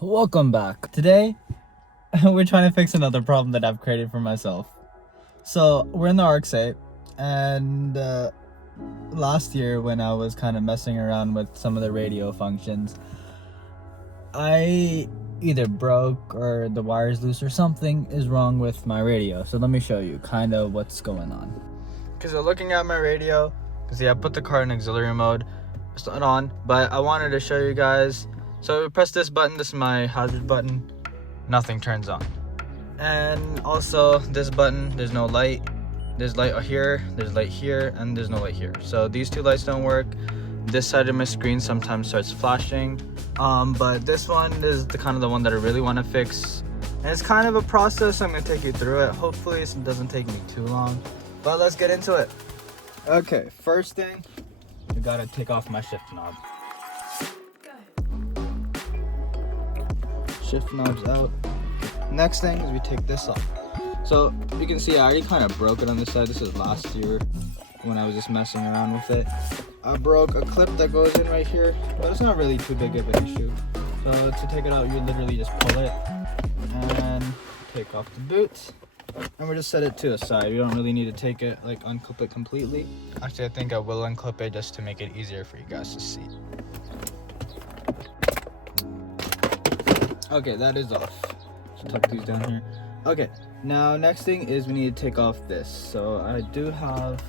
Welcome back. Today, we're trying to fix another problem that I've created for myself. So, we're in the RX8, and last year when I was kind of messing around with some of the radio functions, I either broke or the wire's loose or something is wrong with my radio. So let me show you kind of what's going on. Because looking at my radio, because I put the car in auxiliary mode, it's not on, but I wanted to show you guys. So press this button, this is my hazard button, nothing turns on. And also this button, there's no light. There's light here, there's light here, and there's no light here. So these two lights don't work. This side of my screen sometimes starts flashing. But this one is the kind of the one that I really want to fix. And it's kind of a process, I'm gonna take you through it. Hopefully it doesn't take me too long. But let's get into it. Okay, first thing, I gotta take off my shift knob. Shift knob's out. Next thing is we take this off. So you can see I already kind of broke it on this side. This is last year when I was just messing around with it. I broke a clip that goes in right here, but it's not really too big of an issue. So to take it out, you literally just pull it and take off the boot. And we'll just set it to the side. You don't really need to take it, like unclip it completely. Actually, I think I will unclip it just to make it easier for you guys to see. Okay, that is off. So tuck these down here. Okay, now next thing is we need to take off this. So I do have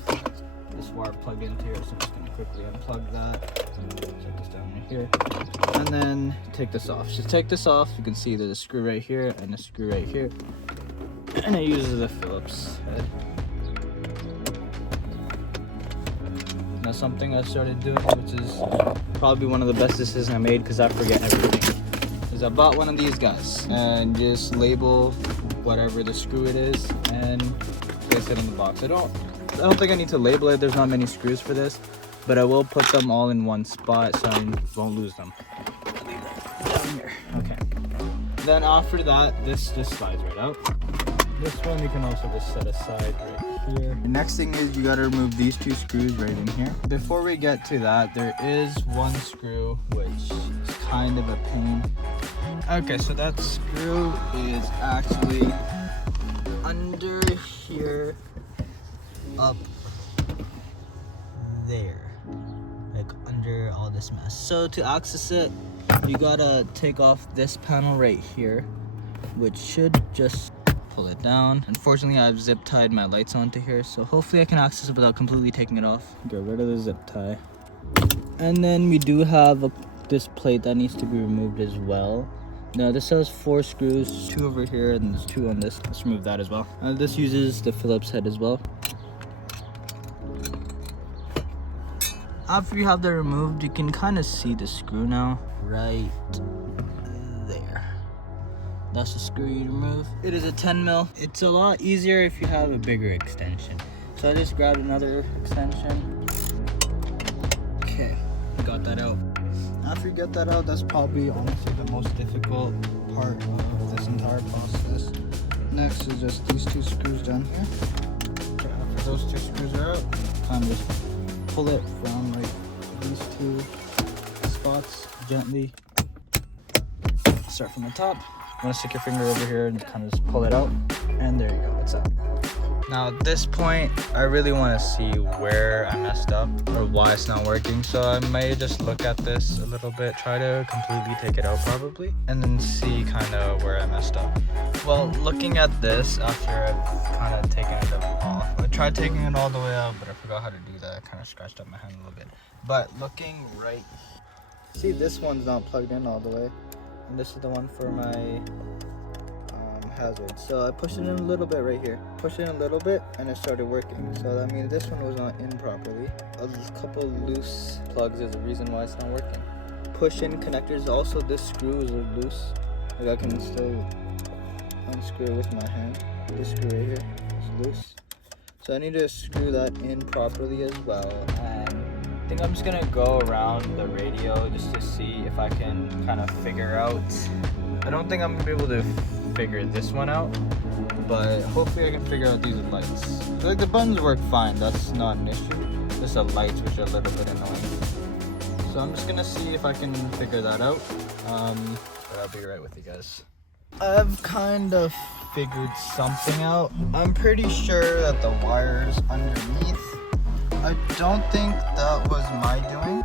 this wire plugged into here, so I'm just gonna quickly unplug that. Set this down right here. And then take this off. So take this off, you can see there's a screw right here and a screw right here. And it uses a Phillips head. Now something I started doing, which is probably one of the best decisions I made because I forget everything, is I bought one of these guys and just label whatever the screw it is and place it in the box. I don't think I need to label it. There's not many screws for this, but I will put them all in one spot so I won't lose them. I'll leave that down here. Okay. Then after that, this just slides right out. This one you can also just set aside right here. The next thing is you gotta remove these two screws right in here. Before we get to that, there is one screw which is kind of a pain. Okay, so that screw is actually under here, up there, like under all this mess. So to access it, you gotta take off this panel right here, which should just pull it down. Unfortunately, I've zip tied my lights onto here, so hopefully I can access it without completely taking it off. Get rid of the zip tie. And then we do have this plate that needs to be removed as well. Now this has 4 screws, 2 over here and there's 2 on this. Let's remove that as well. This uses the Phillips head as well. After you have that removed, you can kind of see the screw now, right there. That's the screw you remove. It is a 10 mil. It's a lot easier if you have a bigger extension. So I just grabbed another extension. Okay, got that out. After you get that out, that's probably honestly the most difficult part of this entire process. Next is just these 2 screws down here. Okay, after those 2 screws are out, kind of just pull it from like these 2 spots gently. Start from the top. You want to stick your finger over here and kind of just pull it out, and there you go, it's out. Now at this point, I really want to see where I messed up or why it's not working, so I may just look at this a little bit, try to completely take it out probably, and then see kind of where I messed up. Well, looking at this after I've kind of taken it off, I tried taking it all the way out, but I forgot how to do that. I kind of scratched up my hand a little bit. But looking right, see this one's not plugged in all the way. And this is the one for my hazard. So I pushed it in a little bit right here. Pushed it in a little bit and it started working. So that means this one was not in properly. A couple loose plugs is the reason why it's not working. Push in connectors. Also this screw is loose. Like I can still unscrew it with my hand. This screw right here is loose. So I need to screw that in properly as well. And I think I'm just gonna go around the radio just to see if I can kind of figure out. I don't think I'm gonna be able to figure this one out, but hopefully I can figure out these lights. Like the buttons work fine, that's not an issue. Just the lights which are a little bit annoying. So I'm just gonna see if I can figure that out. But I'll be right with you guys. I've kind of figured something out. I'm pretty sure that the wire's underneath. I don't think that was my doing,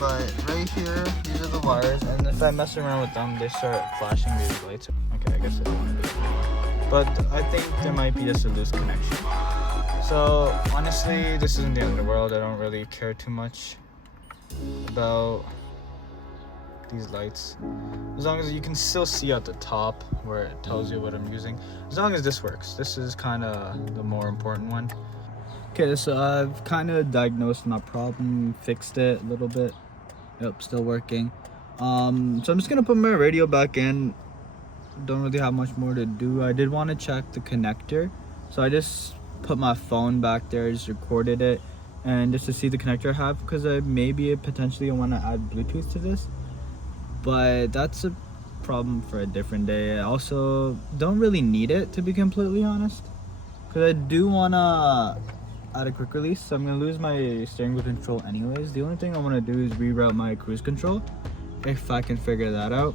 but right here, these are the wires, and if I mess around with them, they start flashing these lights. Okay, I guess I don't want to do it. But I think there might be just a loose connection. So honestly, this isn't the end of the world. I don't really care too much about these lights, as long as you can still see at the top where it tells you what I'm using. As long as this works. This is kind of the more important one. Okay, so I've kind of diagnosed my problem, fixed it a little bit. Yep, still working. So I'm just gonna put my radio back in. Don't really have much more to do. I did want to check the connector, so I just put my phone back there, just recorded it, and just to see the connector I have, because I potentially want to add Bluetooth to this, but that's a problem for a different day. I also don't really need it, to be completely honest, because I do want to add a quick release, so I'm going to lose my steering wheel control anyways. The only thing I want to do is reroute my cruise control, if I can figure that out.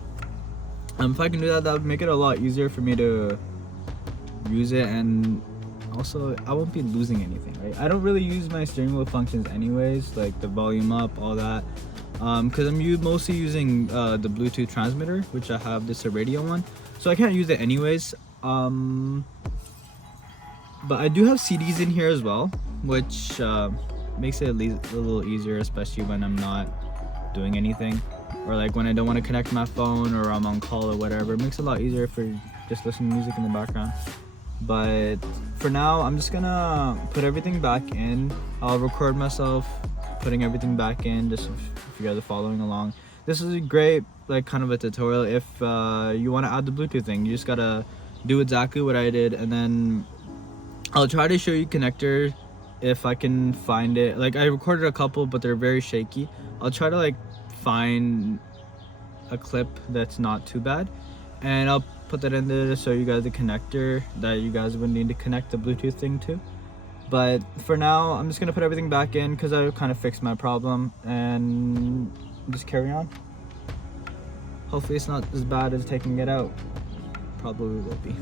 If I can do that, that would make it a lot easier for me to use it, and also I won't be losing anything, right? I don't really use my steering wheel functions anyways, like the volume up, all that, because I'm mostly using the Bluetooth transmitter, which I have this radio one, so I can't use it anyways. But I do have CDs in here as well, which makes it a little easier, especially when I'm not doing anything, or like when I don't want to connect my phone, or I'm on call or whatever. It makes it a lot easier for just listening to music in the background. But for now, I'm just gonna put everything back in. I'll record myself putting everything back in, just if you guys are following along. This is a great, like, kind of a tutorial if you want to add the Bluetooth thing. You just gotta do exactly what I did, and then I'll try to show you connector if I can find it. Like, I recorded a couple, but they're very shaky. I'll try to like find a clip that's not too bad, and I'll put that in there to show you guys the connector that you guys would need to connect the Bluetooth thing to. But for now, I'm just gonna put everything back in because I kind of fixed my problem, and just carry on. Hopefully it's not as bad as taking it out. Probably will be.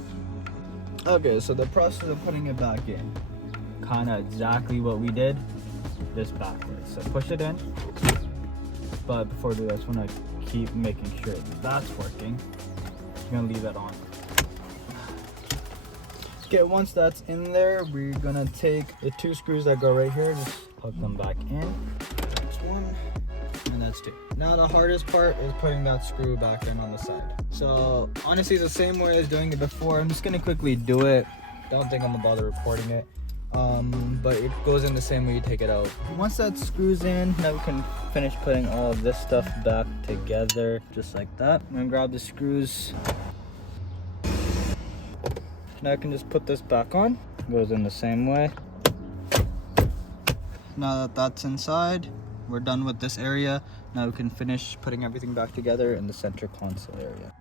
Okay, so the process of putting it back in, kind of exactly what we did, just backwards. So push it in, but before I do that, I just want to keep making sure that's working. I'm gonna leave that on. Okay, once that's in there, we're gonna take the two screws that go right here, just plug them back in. That's one, and that's two. Now the hardest part is putting that screw back in on the side. So honestly, it's the same way as doing it before. I'm just gonna quickly do it. Don't think I'm gonna bother recording it. But it goes in the same way you take it out. Once that screws in, now we can finish putting all of this stuff back together, just like that. I'm gonna grab the screws. Now I can just put this back on. It goes in the same way. Now that that's inside, we're done with this area. Now we can finish putting everything back together in the center console area.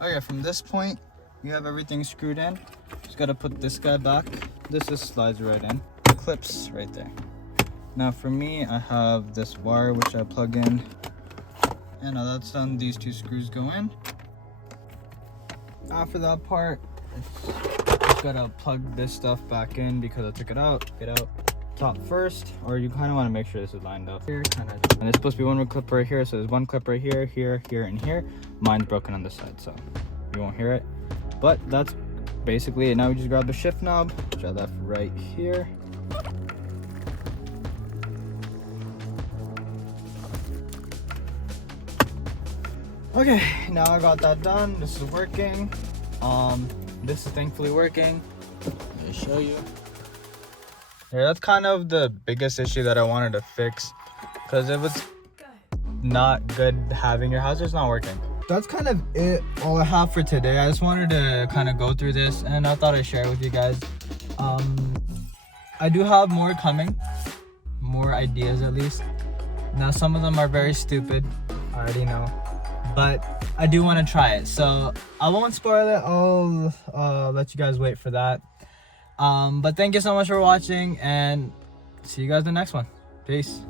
Okay, from this point, you have everything screwed in. Just gotta put this guy back. This just slides right in. Clips right there. Now for me, I have this wire which I plug in. And now that's done, these two screws go in. After that part, just gotta plug this stuff back in because I took it out. Get out top first, or you kind of want to make sure this is lined up here, and there's supposed to be one more clip right here, so there's one clip right here, here, and here. Mine's broken on this side, so you won't hear it, but that's basically it. Now we just grab the shift knob, which I left right here. Okay, now I got that done. This is working. This is thankfully working. Let me show you. Yeah, that's kind of the biggest issue that I wanted to fix, because it was not good having your hazards not working. That's kind of it, all I have for today. I just wanted to kind of go through this, and I thought I'd share it with you guys. I do have more coming, more ideas at least. Now some of them are very stupid, I already know, but I do want to try it, so I won't spoil it. I'll let you guys wait for that. But thank you so much for watching, and see you guys in the next one. Peace.